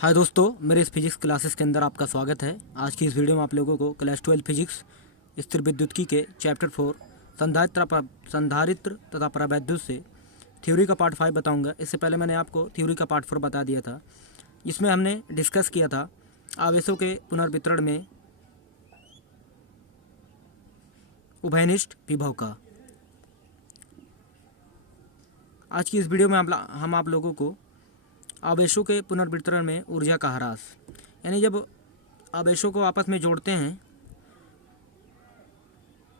हाय दोस्तों, मेरे इस फिजिक्स क्लासेस के अंदर आपका स्वागत है। आज की इस वीडियो में आप लोगों को क्लास 12 फिजिक्स स्थिर विद्युत्की के चैप्टर 4 संधारित्र तथा प्रवैद्युत से थ्योरी का पार्ट 5 बताऊंगा। इससे पहले मैंने आपको थ्योरी का पार्ट 4 बता दिया था, जिसमें हमने डिस्कस किया था आवेशों के पुनर्वितरण में उभयनिष्ठ विभव का। आज की इस वीडियो में हम आप लोगों को आवेशों के पुनर्वितरण में ऊर्जा का ह्रास, यानी जब आवेशों को आपस में जोड़ते हैं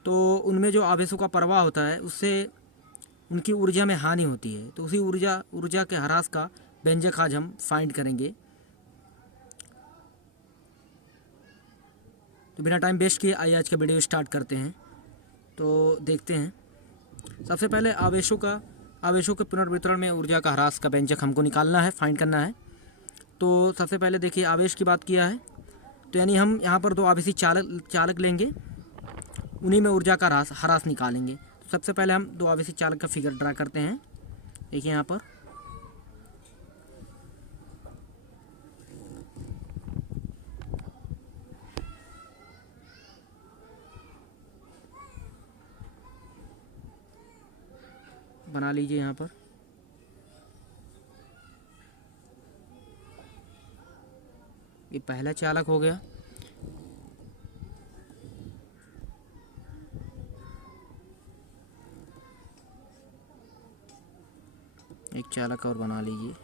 तो उनमें जो आवेशों का प्रवाह होता है उससे उनकी ऊर्जा में हानि होती है। तो उसी ऊर्जा के ह्रास का व्यंजक आज हम फाइंड करेंगे। तो बिना टाइम वेस्ट किए आइए आज का वीडियो स्टार्ट करते हैं। तो देखते हैं, सबसे पहले आवेशों के पुनर्वितरण में ऊर्जा का ह्रास का व्यंजक हमको निकालना है, फाइंड करना है। तो सबसे पहले देखिए, आवेश की बात किया है तो यानी हम यहाँ पर दो आवेशी चालक लेंगे, उन्हीं में ऊर्जा का ह्रास निकालेंगे। तो सबसे पहले हम दो आवेशी चालक का फिगर ड्रा करते हैं। देखिए यहाँ पर बना लीजिए। यहाँ पर ये पहला चालक हो गया, एक चालक और बना लीजिए।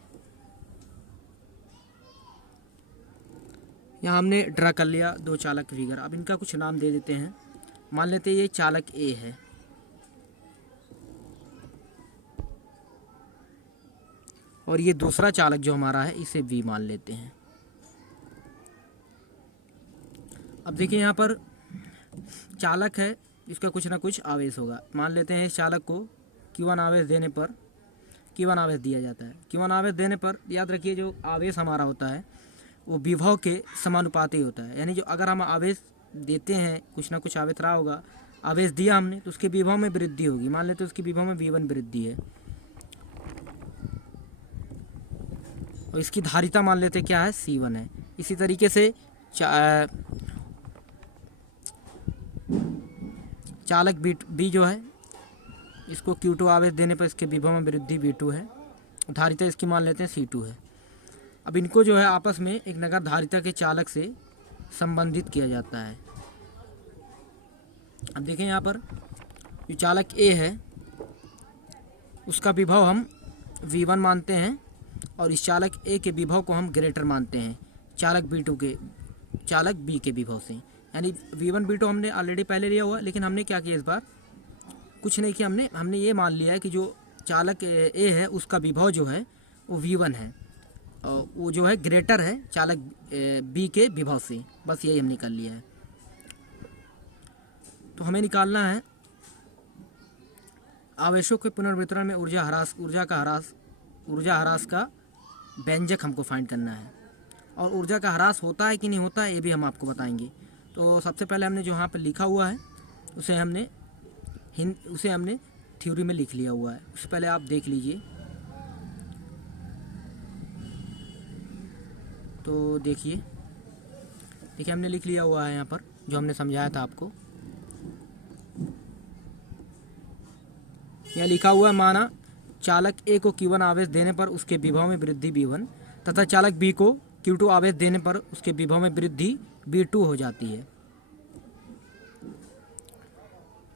यहाँ हमने ड्रा कर लिया दो चालक फिगर। अब इनका कुछ नाम दे देते हैं। मान लेते हैं ये चालक ए है और ये दूसरा चालक जो हमारा है इसे बी मान लेते हैं। अब देखिए यहाँ पर चालक है, इसका कुछ ना कुछ आवेश होगा। मान लेते हैं इस चालक को Q1 आवेश देने पर Q1 आवेश दिया जाता है। Q1 आवेश देने पर याद रखिए जो आवेश हमारा होता है वो विभव के समानुपाती होता है। यानी जो अगर हम आवेश देते हैं, कुछ ना कुछ आवेश रहा होगा, आवेश दिया हमने तो उसके विभव में वृद्धि होगी। मान लेते हैं उसकी विभव में V1 वृद्धि है और इसकी धारिता मान लेते क्या है, C1 है। इसी तरीके से चालक बी जो है, इसको Q2 आवेश देने पर इसके विभव में वृद्धि V2 है, धारिता इसकी मान लेते हैं C2 है। अब इनको जो है आपस में एक नगर धारिता के चालक से संबंधित किया जाता है। अब देखें यहाँ पर जो चालक A है उसका विभव हम V1 मानते हैं और इस चालक A के विभव को हम ग्रेटर मानते हैं चालक B के विभव से। यानी V1 V2 हमने ऑलरेडी पहले लिया हुआ, लेकिन हमने क्या किया इस बार, कुछ नहीं किया, हमने ये मान लिया है कि जो चालक A है उसका विभव जो है वो V1 है और वो जो है ग्रेटर है चालक B के विभव से। बस यही हमने कर लिया है। तो हमें निकालना है आवेशों के पुनर्वितरण में ऊर्जा ह्रास का व्यंजक हमको फाइंड करना है। और ऊर्जा का ह्रास होता है कि नहीं होता है ये भी हम आपको बताएंगे। तो सबसे पहले हमने जो यहाँ पर लिखा हुआ है उसे हमने थ्योरी में लिख लिया हुआ है। उससे पहले आप देख लीजिए। तो देखिए हमने लिख लिया हुआ है यहाँ पर जो हमने समझाया था आपको। यह लिखा हुआ है, माना चालक A को Q1 आवेश देने पर उसके विभव में वृद्धि V1 तथा चालक B को Q2 आवेश देने पर उसके विभव में वृद्धि V2 हो जाती है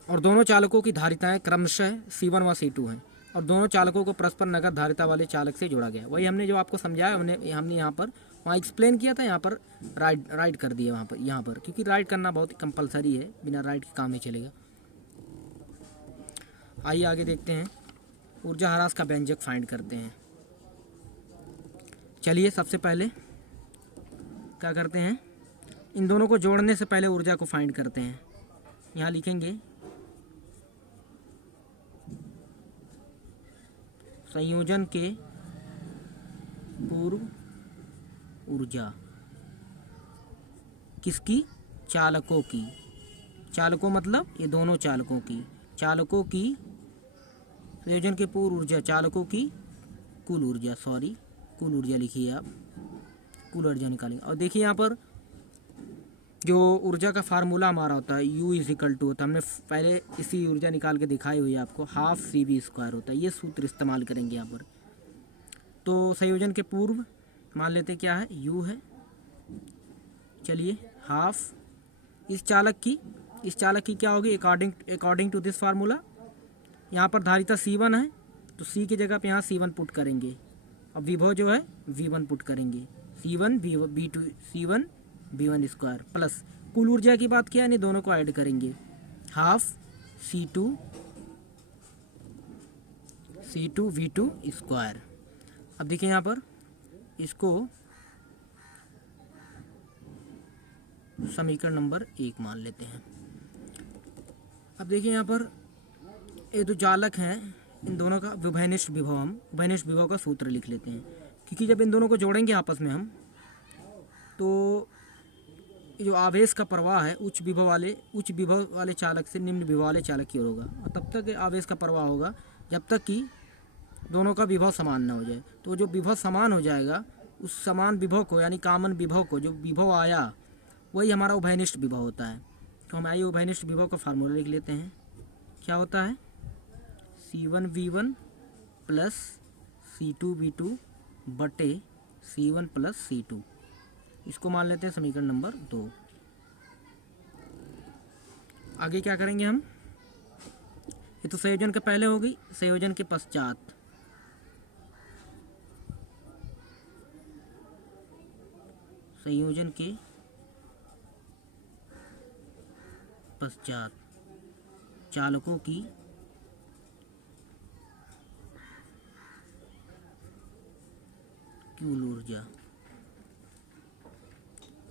और दोनों चालकों की धारिताएं क्रमशः C1 व C2 हैं और दोनों चालकों को परस्पर नगद धारिता वाले चालक से जोड़ा गया। वही हमने जो आपको समझाया हमने यहाँ पर वहाँ एक्सप्लेन किया था, यहाँ पर राइट कर दिया यहाँ पर क्योंकि राइट करना बहुत कंपलसरी है, बिना राइट के काम नहीं चलेगा। आइए आगे देखते हैं, ऊर्जा ह्रास का व्यंजक फाइंड करते हैं। चलिए सबसे पहले क्या करते हैं, इन दोनों को जोड़ने से पहले ऊर्जा को फाइंड करते हैं। यहाँ लिखेंगे संयोजन के पूर्व ऊर्जा किसकी, चालकों मतलब ये दोनों चालकों की संयोजन के पूर्व ऊर्जा, चालकों की कुल ऊर्जा लिखिए आप। कुल ऊर्जा निकालेंगे। और देखिए यहाँ पर जो ऊर्जा का फार्मूला हमारा होता है U इज इक्वल टू होता है, हमने पहले इसी ऊर्जा निकाल के दिखाई हुई है आपको, हाफ CV² होता है। ये सूत्र इस्तेमाल करेंगे यहाँ पर। तो संयोजन के पूर्व मान लेते क्या है, U है। चलिए हाफ इस चालक की क्या होगी, अकॉर्डिंग टू दिस फार्मूला। यहाँ पर धारिता C1 है तो C की जगह पे यहाँ C1 पुट करेंगे। अब विभव जो है V1 पुट करेंगे, C1 V1² प्लस कुल ऊर्जा की बात किया, यानी दोनों को ऐड करेंगे, हाफ C2 V2²। अब देखिए यहाँ पर इसको समीकरण नंबर 1 मान लेते हैं। अब देखिए यहाँ पर ये जो चालक हैं इन दोनों का उभयनिष्ठ विभव, हम उभयनिष्ठ विभव का सूत्र लिख लेते हैं, क्योंकि जब इन दोनों को जोड़ेंगे आपस में हम, तो जो आवेश का प्रवाह है उच्च विभव वाले चालक से निम्न विभव वाले चालक की ओर होगा, और तब तक आवेश का प्रवाह होगा जब तक कि दोनों का विभव समान न हो जाए। तो जो विभव समान हो जाएगा उस समान विभव को, यानी कॉमन विभव को, जो विभव आया वही हमारा उभयनिष्ठ विभव होता है। तो हम आइए उभयनिष्ठ विभव का फार्मूला लिख लेते हैं। क्या होता है, C1V1 प्लस C2V2 बटे C1 प्लस C2। इसको मान लेते हैं समीकरण नंबर 2। आगे क्या करेंगे हम, ये तो संयोजन के पहले हो गई, संयोजन के पश्चात चालकों की कुल ऊर्जा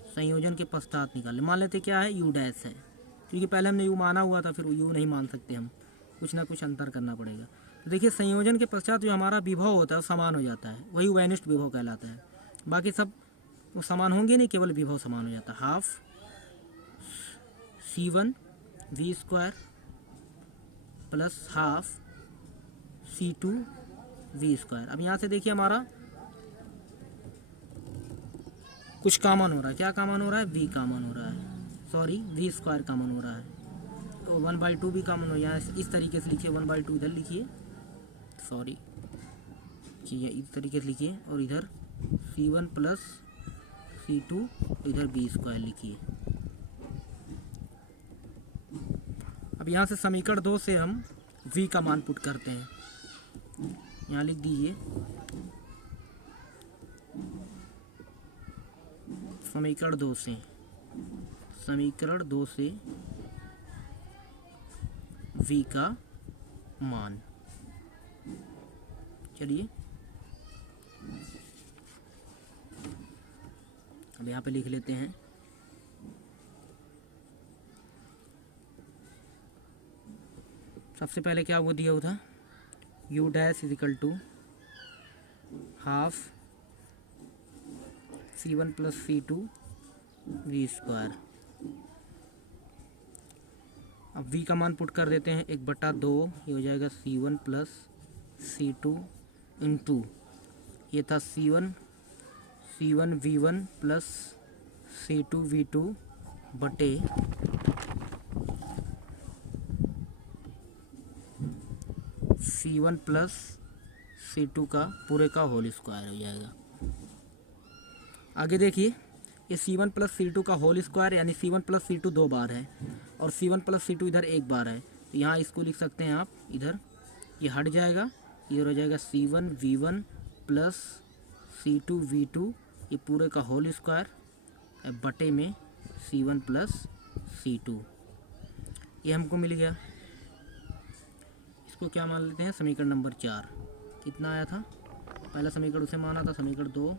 संयोजन के पश्चात निकाले। मान लेते क्या है, U डैश है, क्योंकि पहले हमने U माना हुआ था, फिर U नहीं मान सकते हम, कुछ ना कुछ अंतर करना पड़ेगा। तो देखिए संयोजन के पश्चात जो हमारा विभव होता है वो समान हो जाता है, वही उभयनिष्ठ विभव कहलाता है। बाकी सब वो समान होंगे नहीं, केवल विभव समान हो जाता है। Half C1 V² plus half C2 V²। अब यहाँ से देखिए हमारा कुछ कॉमन हो रहा है। क्या कॉमन हो रहा है, V कॉमन हो रहा है, सॉरी V² कॉमन हो रहा है। तो 1/2 भी कॉमन हो, यहाँ इस तरीके से लिखिए, 1/2 इधर लिखिए, सॉरी इस तरीके से लिखिए, और इधर C1 प्लस C2 इधर V² लिखिए। अब यहाँ से समीकरण 2 से हम V का मान पुट करते हैं, यहाँ लिख दीजिए समीकरण 2 से V का मान। चलिए अब यहाँ पे लिख लेते हैं, सबसे पहले क्या वो दिया हुआ था, U dash is equal to half C1 plus C2 V²। अब V का मान पुट कर देते हैं, 1/2 ये हो जाएगा C1 प्लस C2 इंटू, ये था C1 V1 plus C2 V2 बटे C1 प्लस C2 का पूरे का होल स्क्वायर हो जाएगा। आगे देखिए ये C1 प्लस C2 का होल स्क्वायर, यानी C1 प्लस C2 2 बार है और C1 प्लस C2 इधर 1 बार है, तो यहाँ इसको लिख सकते हैं आप, इधर ये हट जाएगा, इधर हो जाएगा C1 V1 plus C2 V2 ये पूरे का होल स्क्वायर बटे में C1 प्लस C2, ये हमको मिल गया। इसको क्या मान लेते हैं, समीकरण नंबर 4। कितना आया था, पहला समीकरण उसे माना था, समीकरण 2,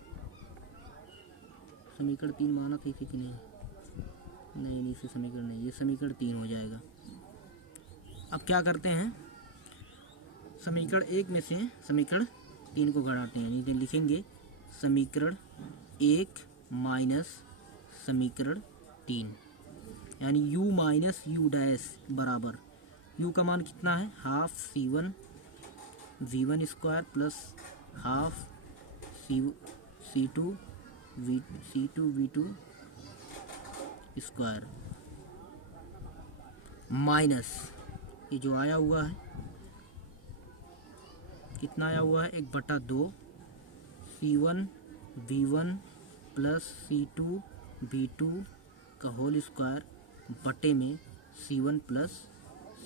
समीकरण 3 माना था इसे कि नहीं, इसे समीकरण नहीं, ये समीकरण 3 हो जाएगा। अब क्या करते हैं, समीकरण 1 में से समीकरण 3 को घटाते हैं, यानी लिखेंगे समीकरण 1 माइनस समीकरण 3, यानी U माइनस U डैश बराबर, U का मान कितना है, half C1 V1² plus half C2 C2V2 square minus ये जो आया हुआ है, कितना आया हुआ है, 1/2 C1V1 प्लस C2V2 का होल स्क्वायर बटे में C1 प्लस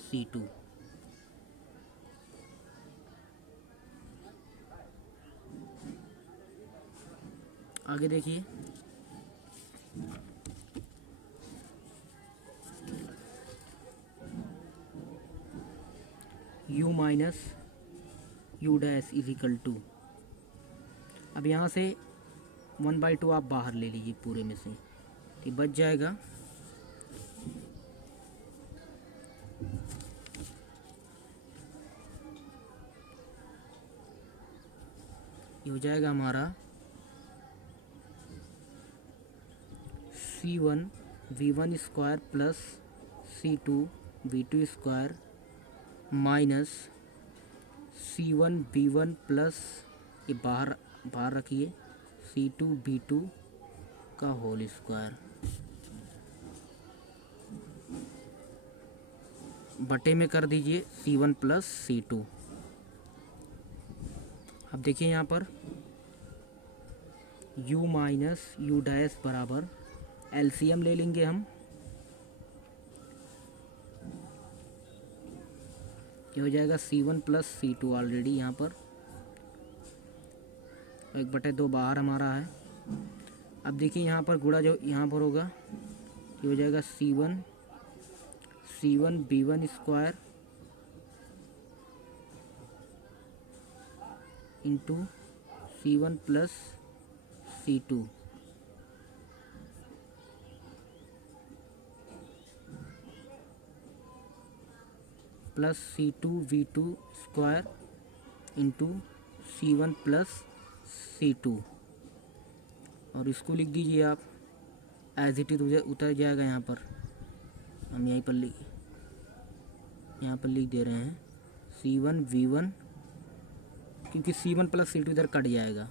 C2। आगे देखिए, u minus u dash is equal to, अब यहाँ से 1/2 आप बाहर ले लीजिए पूरे में से, तो बच जाएगा ये हो जाएगा हमारा C1V1 square plus C2V2 square minus C1V1 plus ये बाहर रखिए C2V2 का होल स्क्वायर बटे में कर दीजिए C1 प्लस C2। अब देखिए यहाँ पर u माइनस u डैश बराबर एलसीएम ले लेंगे हम, ये हो जाएगा C1 प्लस C2 ऑलरेडी यहाँ पर 1/2 बाहर हमारा है। अब देखिए यहाँ पर गुणा जो यहाँ पर होगा ये हो जाएगा C1V1 square into C1 plus C2 plus C2V2 square into C1 plus C2, और इसको लिख दीजिए आप एज इट इज, उतर जाएगा यहाँ पर, हम यहाँ पर लिख दे रहे हैं C1V1, क्योंकि C1 प्लस C2 इधर कट जाएगा,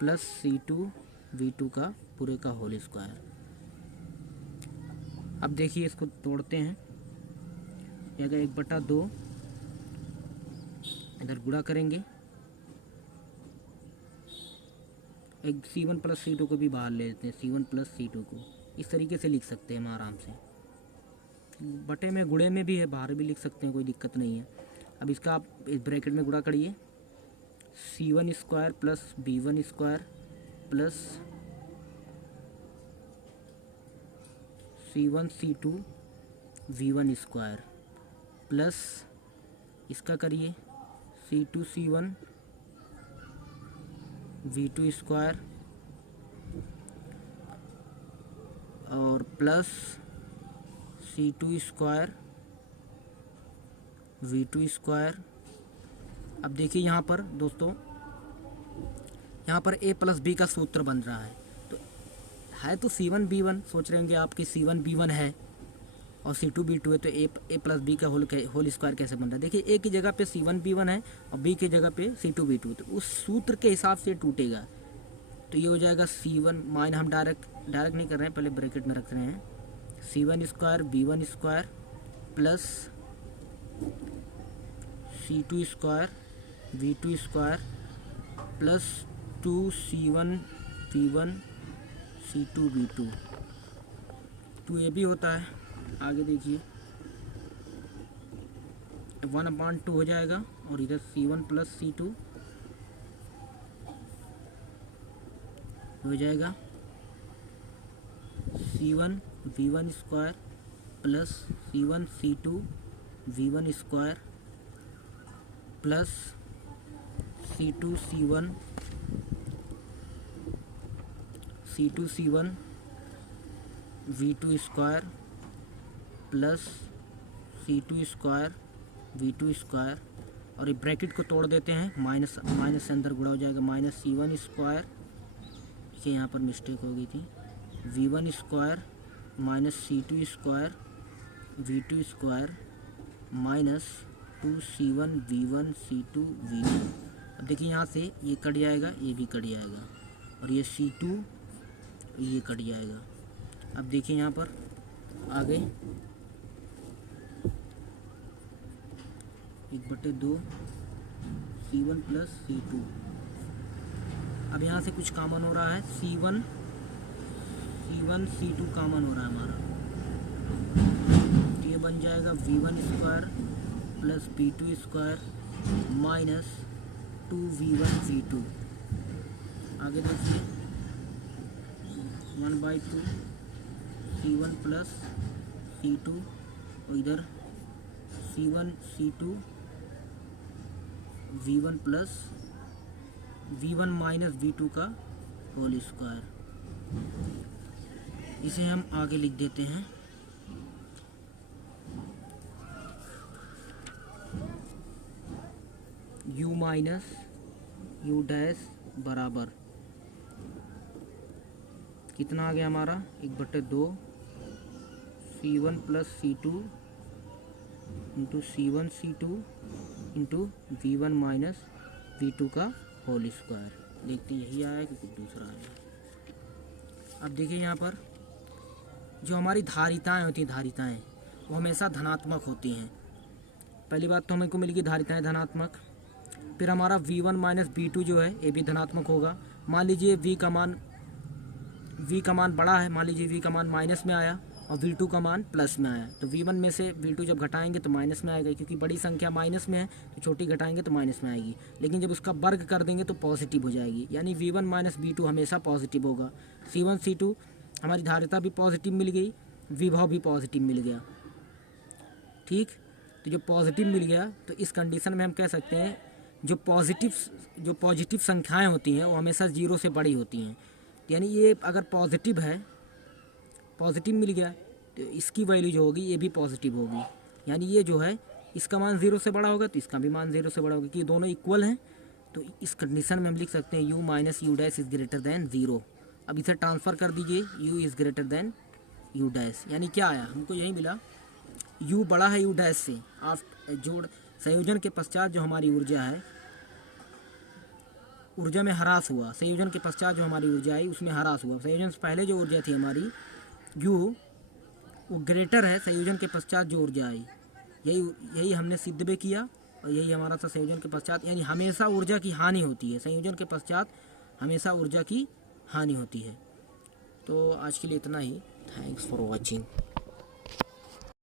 प्लस C2V2 का पूरे का होल स्क्वायर। अब देखिए इसको तोड़ते हैं, यह 1/2 इधर गुणा करेंगे, एक C1 प्लस C2 को भी बाहर ले लेते हैं, C1 प्लस C2 को इस तरीके से लिख सकते हैं हम आराम से, बटे में गुणे में भी है, बाहर भी लिख सकते हैं, कोई दिक्कत नहीं है। अब इसका आप इस ब्रैकेट में गुणा करिए, C1 square plus B1 square plus C1 C2 V1 square plus इसका करिए C2 C1 V2 स्क्वायर और plus C2 square V2 square. अब देखिए यहाँ पर दोस्तों, यहाँ पर a प्लस बी का सूत्र बन रहा है, तो C1B1, सोच रहे होंगे आप कि C1B1 है और C2B2 है, तो a प्लस बी का होल स्क्वायर कैसे बन रहा है। देखिए a की जगह पे C1B1 है और b की जगह पे C2B2, तो उस सूत्र के हिसाब से टूटेगा, तो ये हो जाएगा C1 माइन, हम डायरेक्ट नहीं कर रहे हैं, पहले ब्रैकेट में रख रहे हैं, C1 square B1 square plus C2 square V2 square plus 2C1V1 C2V2, 2a भी होता है। आगे देखिए 1/2 हो जाएगा, और इधर C1 प्लस C2 हो जाएगा C1V1 square plus C1 C2 V1 square plus C2 C1 V2 square plus C2 square V2 square, और ये ब्रैकेट को तोड़ देते हैं, माइनस से अंदर गुणा हो जाएगा, माइनस C1 स्क्वायर, देखिए यहाँ पर मिस्टेक हो गई थी, V1 square minus C2 square V2 square minus 2C1V1 C2V2। अब देखिए यहाँ से ये कट जाएगा, ये भी कट जाएगा, और ये C2 ये कट जाएगा। अब देखिए यहाँ पर आगे 1/2 C1 प्लस C2। अब यहाँ से कुछ कॉमन हो रहा है, C1 C2 कॉमन हो रहा है हमारा, तो ये बन जाएगा V1 square plus V2 square minus 2V1 V2। आगे देखिए 1/2 C1 प्लस C2 और इधर C1 C2 V1 plus V1 minus V2 का होल स्क्वायर। इसे हम आगे लिख देते हैं U माइनस U डैश बराबर कितना आ गया हमारा 1/2 C1 plus C2 into C1 C2 into V1 minus V2 का होल स्क्वायर। देखते यही आया कि कुछ दूसरा आया। अब देखिए यहाँ पर जो हमारी धारिताएं होती हैं, धारिताएं वो हमेशा धनात्मक होती हैं। पहली बात तो हमें को मिलेगी धारिताएं धनात्मक। फिर हमारा V1 माइनस V2 जो है ये भी धनात्मक होगा। मान लीजिए V का मान बड़ा है, मान लीजिए V का मान माइनस में आया और V2 का मान प्लस में आया, तो V1 में से V2 जब घटाएंगे तो माइनस में आएगा, क्योंकि बड़ी संख्या माइनस में है तो छोटी घटाएंगे तो माइनस में आएगी। लेकिन जब उसका वर्ग कर देंगे तो पॉजिटिव हो जाएगी, यानी V1 माइनस V2 हमेशा पॉजिटिव होगा। C1 C2 हमारी धारिता भी पॉजिटिव मिल गई, विभव भी पॉजिटिव मिल गया। ठीक, तो जो पॉजिटिव मिल गया तो इस कंडीशन में हम कह सकते हैं जो पॉजिटिव संख्याएं होती हैं वो हमेशा 0 से बड़ी होती हैं। यानी ये अगर पॉजिटिव है, पॉजिटिव मिल गया तो इसकी वैल्यू जो होगी ये भी पॉजिटिव होगी। यानी ये जो है इसका मान 0 से बड़ा होगा तो इसका भी मान 0 से बड़ा होगा, क्योंकि दोनों इक्वल हैं। तो इस कंडीशन में हम लिख सकते हैं U minus U dash is greater than 0। अब इसे ट्रांसफ़र कर दीजिए, U is greater than U dash, यानी क्या आया हमको यही मिला, U बड़ा है U डैश से। आप जोड़ संयोजन के पश्चात जो हमारी ऊर्जा है, ऊर्जा में ह्रास हुआ। संयोजन के पश्चात जो हमारी ऊर्जा आई उसमें ह्रास हुआ। संयोजन से पहले जो ऊर्जा थी हमारी U वो ग्रेटर है संयोजन के पश्चात जो ऊर्जा आई। यही हमने सिद्ध भी किया और यही हमारा था संयोजन के पश्चात, यानी हमेशा ऊर्जा की हानि होती है। संयोजन के पश्चात हमेशा ऊर्जा की हानि होती है। तो आज के लिए इतना ही। Thanks for watching.